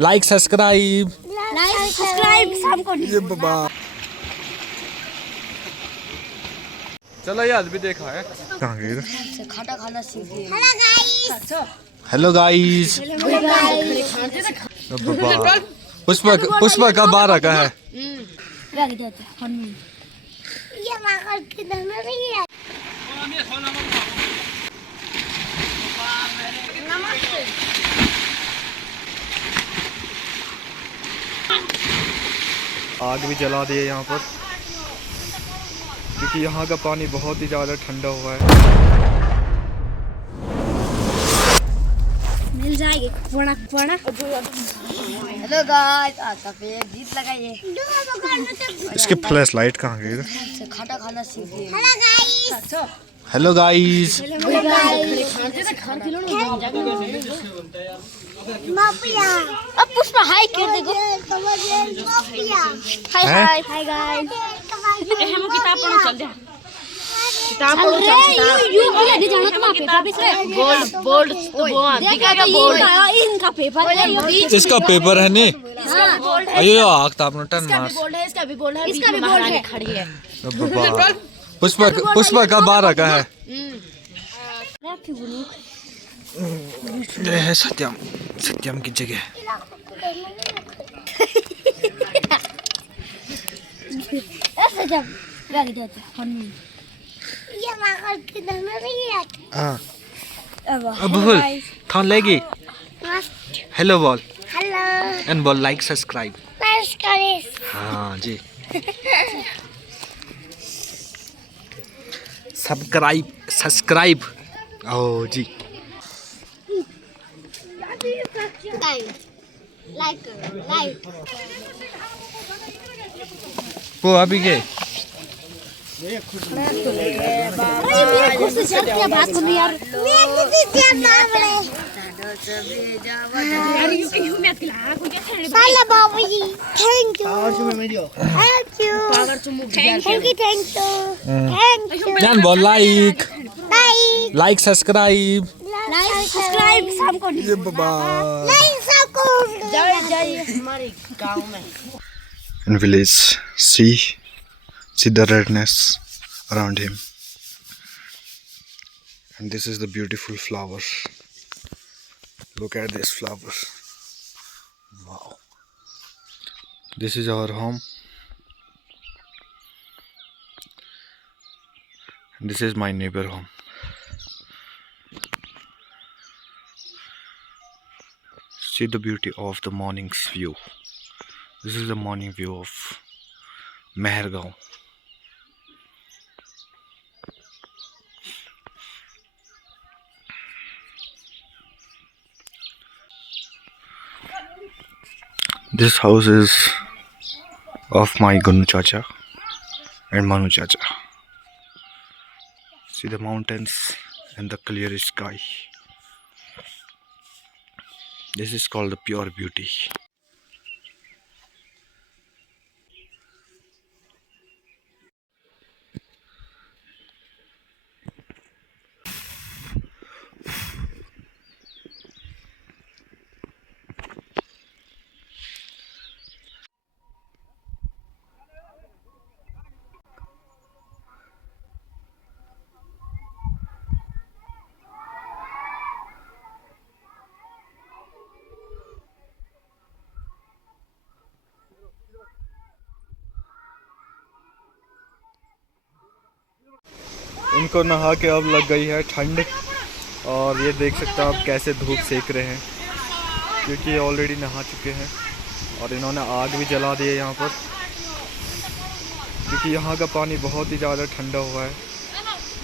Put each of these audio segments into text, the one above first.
Like subscribe शाम को ये बाबा। चलो यार भी देखा है कहाँ गए खाना खाना सीखे। Hello guys. पुष्पा का 12 का है। आग भी जला दिए यहाँ पर क्योंकि यहाँ का पानी बहुत ही ज़्यादा ठंडा हुआ है। मिल जाएगी पोना पोना। हेलो गाइस, आज का जीत लगाइए। इसके फ्लैश लाइट कहाँ गई? खाना खाना सीखे। Hello guys. अब पुष्पा हाय कर देखो। हाय हाय हाय गाइस। हम किताब पढ़ो चल जा। किताब पढ़ो चल किताब। यू नहीं जाना तुम पेपर भी से। बोल्ड तो वो दिखाएगा बोल्ड। इनका पेपर है। इसका पेपर है नहीं। अयो आखता अपना टन मार। इसका भी बोल्ड है। इसका भी बोल्ड है। खड़ी है। पुष्पा का 12 का है। ये है सत्यम की जगह। अब बोल थान लेगी। हेलो बोल। हेलो एंड बोल लाइक सब्सक्राइब। हाँ जी। सब्सक्राइब ओ जी। लाइक वो अभी के जान बोल लाइक सब्सक्राइब शाम को। ये बाबा। हमारे गांव में in village see the redness around him, and this is the beautiful flower. Look at this flower. Wow, this is our home and this is my neighbor home. See the beauty of the morning's view. This is the morning view of Mehergaon. This house is of my Gunu Chacha and Manu Chacha. See the mountains and the clear sky. This is called the pure beauty. इनको नहा के अब लग गई है ठंड और ये देख सकते हैं आप कैसे धूप सेक रहे हैं क्योंकि ये ऑलरेडी नहा चुके हैं और इन्होंने आग भी जला दी है यहाँ पर क्योंकि यहाँ का पानी बहुत ही ज़्यादा ठंडा हुआ है।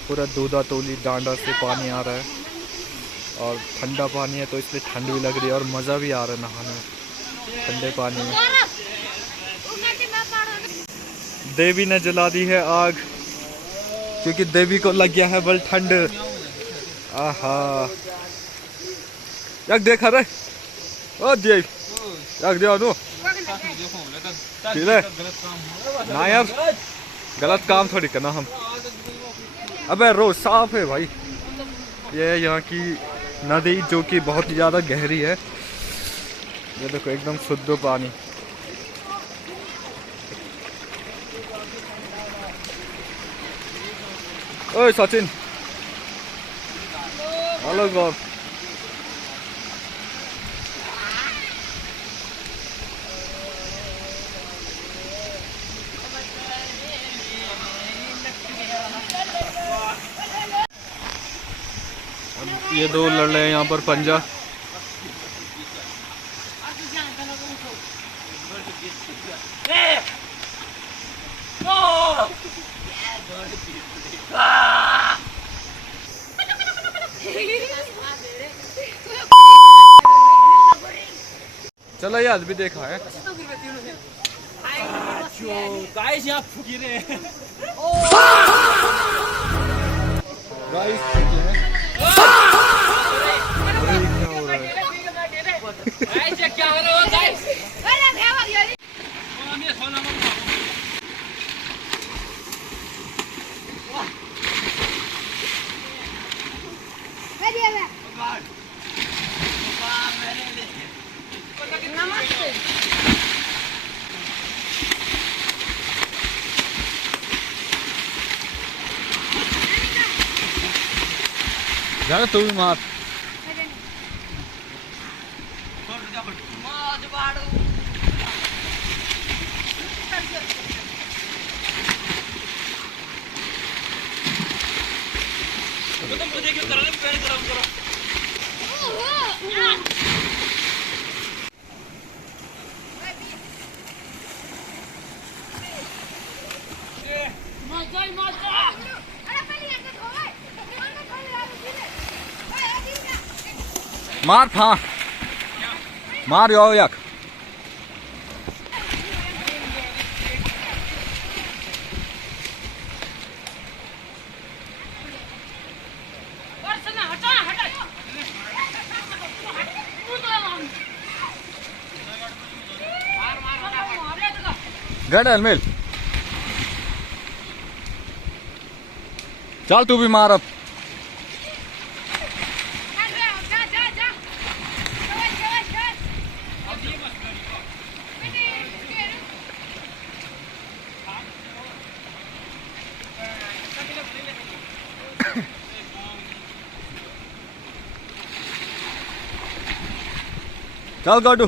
पूरा दूधा तोली डांडा से पानी आ रहा है और ठंडा पानी है तो इसलिए ठंड भी लग रही है और मज़ा भी आ रहा है नहाने में ठंडे पानी में। देवी ने जला दी है आग क्योंकि देवी को लग गया है बल ठंड। आहा याक देखा रे ओ देव याक दिया नो ना यार गलत काम थोड़ी करना हम। अबे रोज साफ है भाई। ये यहाँ की नदी जो कि बहुत ही ज़्यादा गहरी है ये देखो एकदम शुद्ध पानी। ओए सचिन, हेलो गौर। ये दो लड़ रहे हैं यहाँ पर पंजा। चलो ये आज भी देखा है। गाइस यहाँ फुकी रहे हैं। गाइस क्या हो रहा है गाइस? जा तू भी मार। मार फा मार यो यक। गड अलमेल चल तू भी मार अब। चल गड्डू।